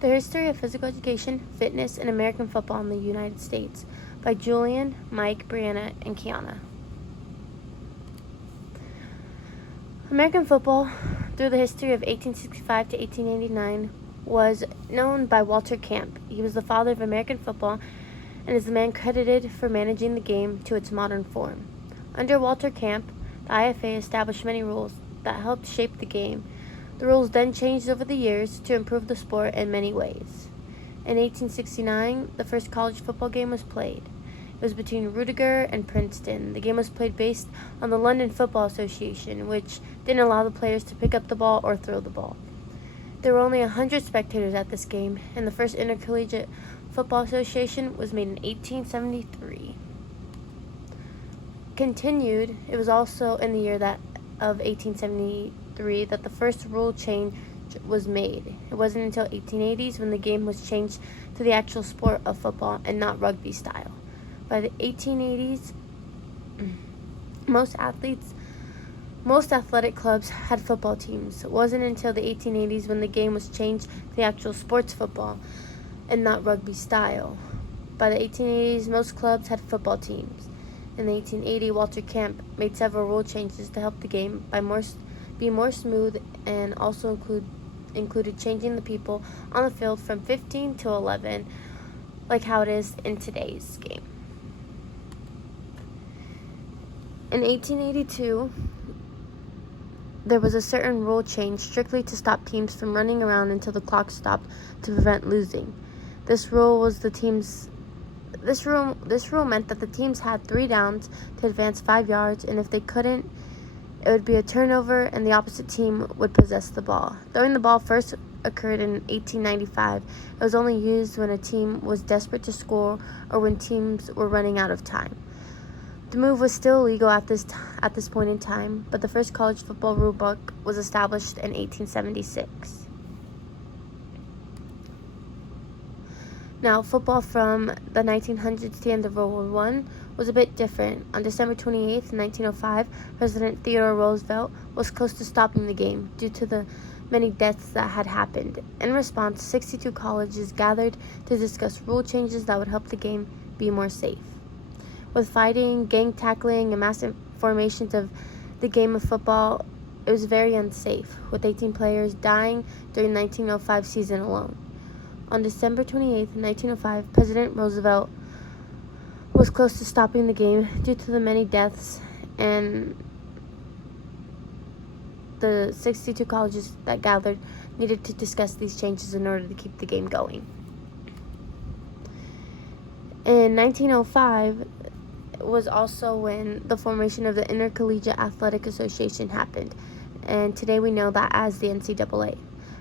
The History of Physical Education, Fitness, and American Football in the United States by Julian, Mike, Brianna, and Kiana. American football, through the history of 1865 to 1889, was known by Walter Camp. He was the father of American football and is the man credited for managing the game to its modern form. Under Walter Camp, the IFA established many rules that helped shape the game. The rules then changed over the years to improve the sport in many ways. In 1869, the first college football game was played. It was between Rudiger and Princeton. The game was played based on the London Football Association, which didn't allow the players to pick up the ball or throw the ball. There were only 100 spectators at this game, and the first Intercollegiate Football Association was made in 1873. Continued, it was also in the year of 1873 that the first rule change was made. It wasn't until 1880s when the game was changed to the actual sport of football and not rugby style. By the 1880s, most athletic clubs had football teams. It wasn't until the 1880s when the game was changed to the actual sports football and not rugby style. By the 1880s, most clubs had football teams. In 1880, Walter Camp made several rule changes to help the game be more smooth, and also included changing the people on the field from 15 to 11, like how it is in today's game. In 1882, there was a certain rule change strictly to stop teams from running around until the clock stopped to prevent losing. This rule meant that the teams had 3 downs to advance 5 yards, and if they couldn't, it would be a turnover and the opposite team would possess the ball. Throwing the ball first occurred in 1895. It was only used when a team was desperate to score or when teams were running out of time. The move was still illegal at this point in time, but the first college football rulebook was established in 1876. Now, football from the 1900s to the end of World War I was a bit different. On December 28, 1905, President Theodore Roosevelt was close to stopping the game due to the many deaths that had happened. In response, 62 colleges gathered to discuss rule changes that would help the game be more safe. With fighting, gang tackling, and massive formations of the game of football, it was very unsafe, with 18 players dying during the 1905 season alone. On December 28, 1905, President Roosevelt was close to stopping the game due to the many deaths, and the 62 colleges that gathered needed to discuss these changes in order to keep the game going. In 1905 was also when the formation of the Intercollegiate Athletic Association happened, and today we know that as the NCAA.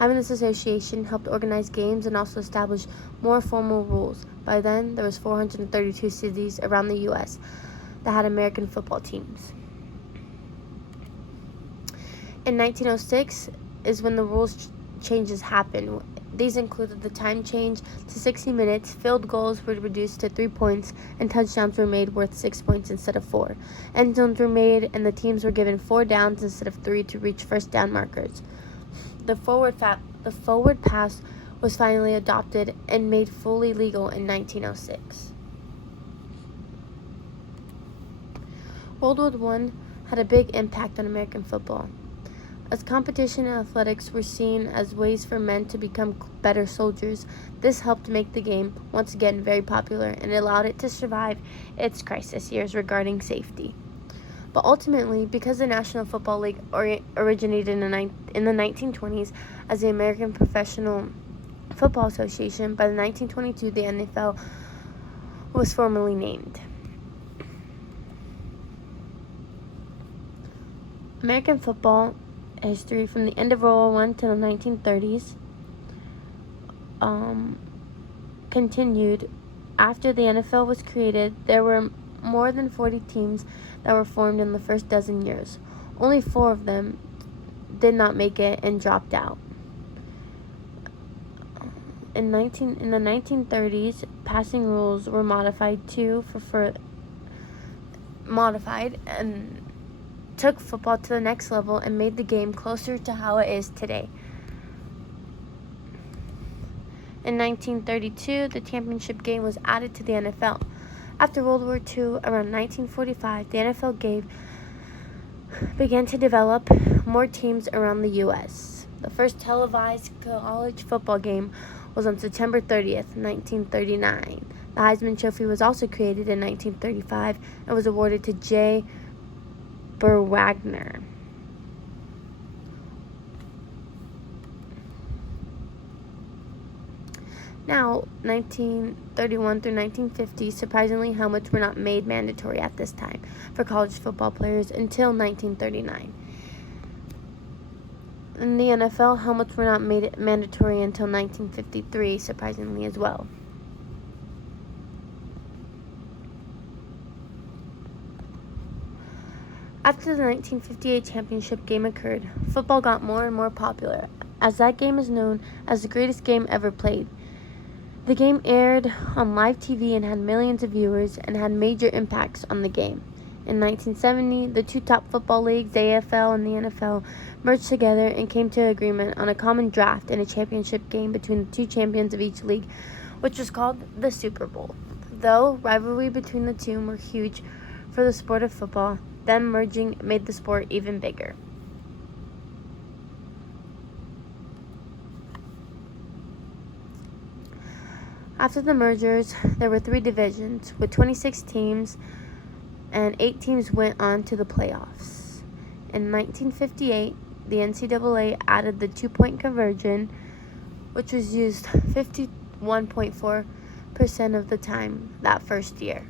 Having this association helped organize games and also establish more formal rules. By then, there was 432 cities around the U.S. that had American football teams. In 1906 is when the rules changes happened. These included the time change to 60 minutes, field goals were reduced to 3 points, and touchdowns were made worth 6 points instead of 4. End zones were made, and the teams were given 4 downs instead of 3 to reach first down markers. The forward pass was finally adopted and made fully legal in 1906. World War I had a big impact on American football. As competition and athletics were seen as ways for men to become better soldiers, this helped make the game once again very popular and allowed it to survive its crisis years regarding safety. But ultimately, because the National Football League originated in the 1920s as the American Professional Football Association, by the 1922 the NFL was formally named. American football history from the end of World War I to the 1930s continued. After the NFL was created, there were more than 40 teams that were formed in the first dozen years. Only 4 of them did not make it and dropped out. In the 1930s, passing rules were modified and took football to the next level and made the game closer to how it is today. In 1932, the championship game was added to the NFL. After World War II, around 1945, the NFL began to develop more teams around the U.S. The first televised college football game was on September 30th, 1939. The Heisman Trophy was also created in 1935 and was awarded to J. Burr Wagner. Now, 1931 through 1950, surprisingly, helmets were not made mandatory at this time for college football players until 1939. In the NFL, helmets were not made mandatory until 1953, surprisingly as well. After the 1958 championship game occurred, football got more and more popular, as that game is known as the greatest game ever played. The game aired on live TV and had millions of viewers and had major impacts on the game. In 1970, the two top football leagues, the AFL and the NFL, merged together and came to an agreement on a common draft and a championship game between the two champions of each league, which was called the Super Bowl. Though rivalry between the two were huge for the sport of football, them merging made the sport even bigger. After the mergers, there were 3 divisions with 26 teams, and 8 teams went on to the playoffs. In 1958, the NCAA added the 2-point conversion, which was used 51.4% of the time that first year.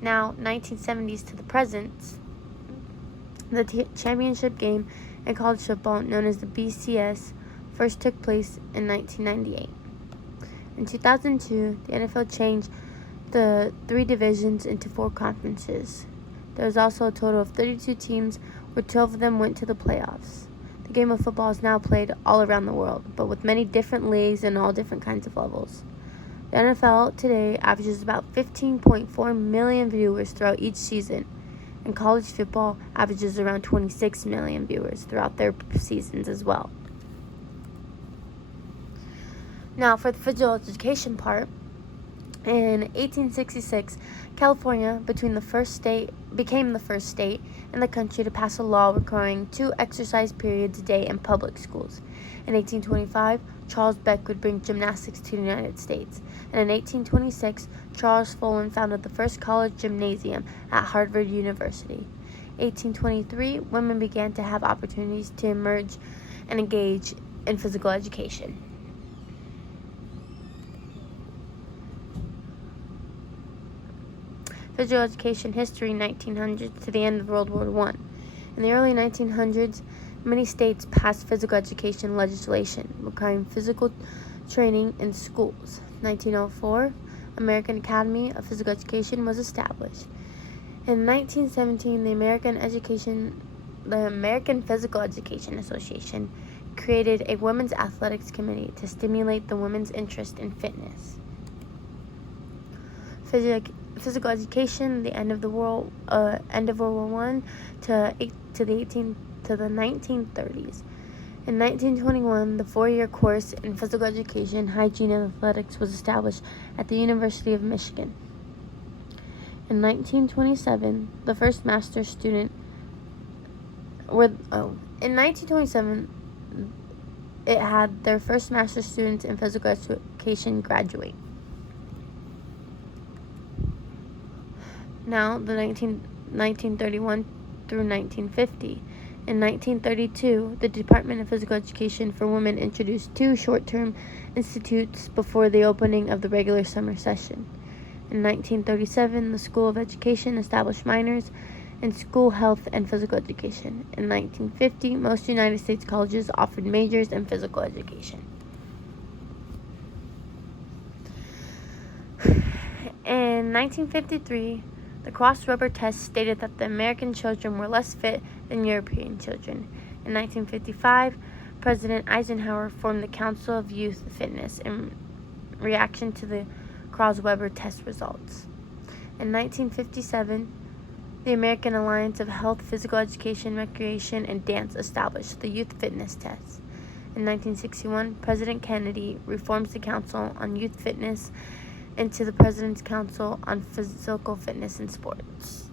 Now, 1970s to the present, the championship game in college football, known as the BCS, first took place in 1998. In 2002, the NFL changed the 3 divisions into 4 conferences. There was also a total of 32 teams, where 12 of them went to the playoffs. The game of football is now played all around the world, but with many different leagues and all different kinds of levels. The NFL today averages about 15.4 million viewers throughout each season, and college football averages around 26 million viewers throughout their seasons as well. Now, for the physical education part, in 1866, California became the first state in the country to pass a law requiring 2 exercise periods a day in public schools. In 1825, Charles Beck would bring gymnastics to the United States. And in 1826, Charles Follen founded the first college gymnasium at Harvard University. 1823, women began to have opportunities to emerge and engage in physical education. Physical education history, 1900s to the end of World War I. In the early 1900s, many states passed physical education legislation requiring physical training in schools. 1904, American Academy of Physical Education was established. In 1917, the American Physical Education Association created a women's athletics committee to stimulate the women's interest in fitness. Physical education, the end of World War I to the 1930s. In 1921, the 4-year course in physical education, hygiene, and athletics was established at the University of Michigan. In 1927, the first master's student in 1927, it had their first master's students in physical education graduate. Now, the 1931 through 1950. In 1932, the Department of Physical Education for Women introduced 2 short-term institutes before the opening of the regular summer session. In 1937, the School of Education established minors in school health and physical education. In 1950, most United States colleges offered majors in physical education. In 1953, the cross-rubber test stated that the American children were less fit than European children. In 1955, President Eisenhower formed the Council of Youth Fitness in reaction to the cross-rubber test results. In 1957, The American Alliance of Health, Physical Education, Recreation, and Dance established the Youth Fitness Test. In 1961, President Kennedy reforms the Council on Youth Fitness into the President's Council on Physical Fitness in Sports.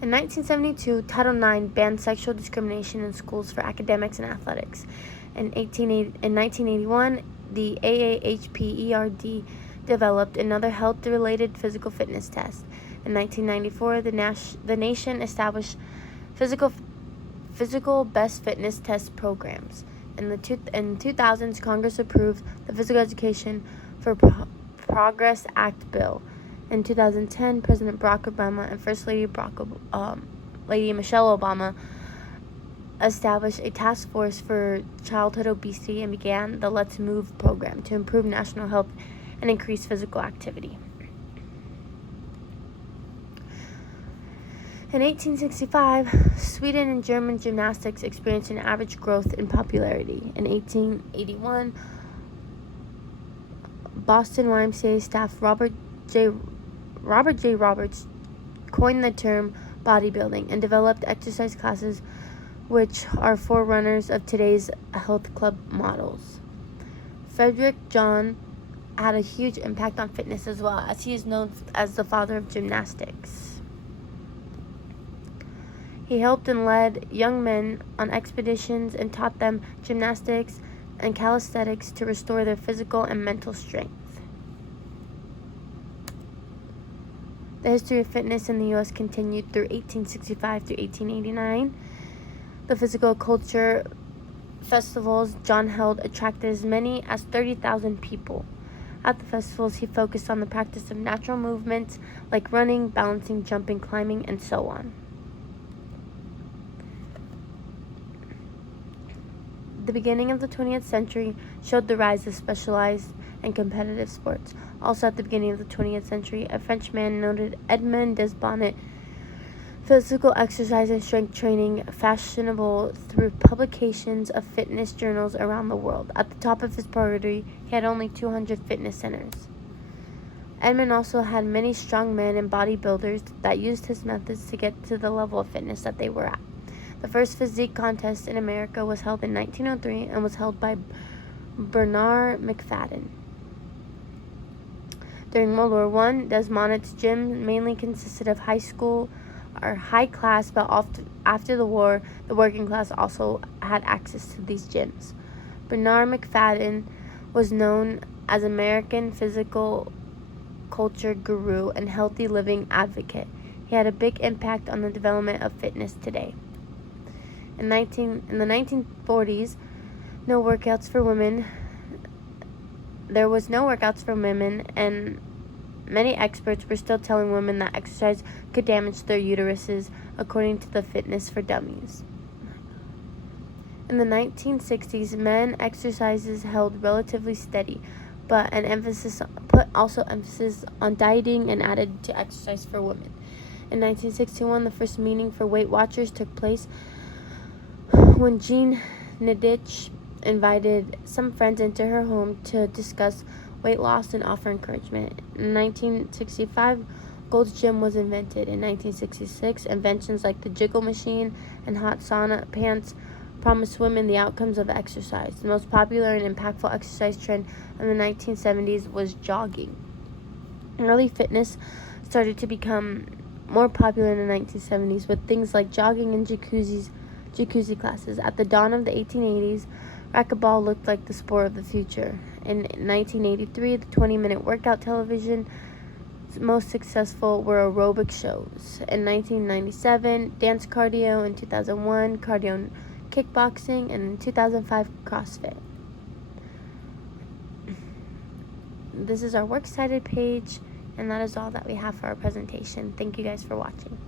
In 1972, Title IX banned sexual discrimination in schools for academics and athletics. In 1981, the AAHPERD developed another health-related physical fitness test. In 1994, the nation established physical best fitness test programs. In 2000s, Congress approved the Physical Education for Progress Act bill. In 2010, President Barack Obama and First Lady Michelle Obama established a task force for childhood obesity and began the Let's Move program to improve national health and increase physical activity. In 1865, Sweden and German gymnastics experienced an average growth in popularity. In 1881, Boston YMCA staff Robert J. Roberts coined the term bodybuilding and developed exercise classes which are forerunners of today's health club models. Frederick John had a huge impact on fitness as well, as he is known as the father of gymnastics. He helped and led young men on expeditions and taught them gymnastics and calisthenics to restore their physical and mental strength. The history of fitness in the U.S. continued through 1865 through 1889. The physical culture festivals John held attracted as many as 30,000 people. At the festivals, he focused on the practice of natural movements like running, balancing, jumping, climbing, and so on. The beginning of the 20th century showed the rise of specialized and competitive sports. Also at the beginning of the 20th century, a French man noted Edmond Desbonnet physical exercise and strength training fashionable through publications of fitness journals around the world. At the top of his priority, he had only 200 fitness centers. Edmond also had many strong men and bodybuilders that used his methods to get to the level of fitness that they were at. The first physique contest in America was held in 1903 and was held by Bernard McFadden. During World War I, Desbonnet's gym mainly consisted of high class, but after the war, the working class also had access to these gyms. Bernard McFadden was known as American physical culture guru and healthy living advocate. He had a big impact on the development of fitness today. In the 1940s, there was no workouts for women, and many experts were still telling women that exercise could damage their uteruses, according to the Fitness for Dummies. In the 1960s, men exercises held relatively steady, but emphasis on dieting and added to exercise for women. In 1961, the first meeting for Weight Watchers took place when Jean Nidich invited some friends into her home to discuss weight loss and offer encouragement. In 1965, Gold's Gym was invented. In 1966, inventions like the jiggle machine and hot sauna pants promised women the outcomes of exercise. The most popular and impactful exercise trend in the 1970s was jogging. Early fitness started to become more popular in the 1970s with things like jogging and jacuzzi classes. At the dawn of the 1880s, racquetball looked like the sport of the future. In 1983, the 20-minute workout television most successful were aerobic shows. In 1997, dance cardio. In 2001, cardio and kickboxing. And in 2005, CrossFit. This is our works cited page, and that is all that we have for our presentation. Thank you guys for watching.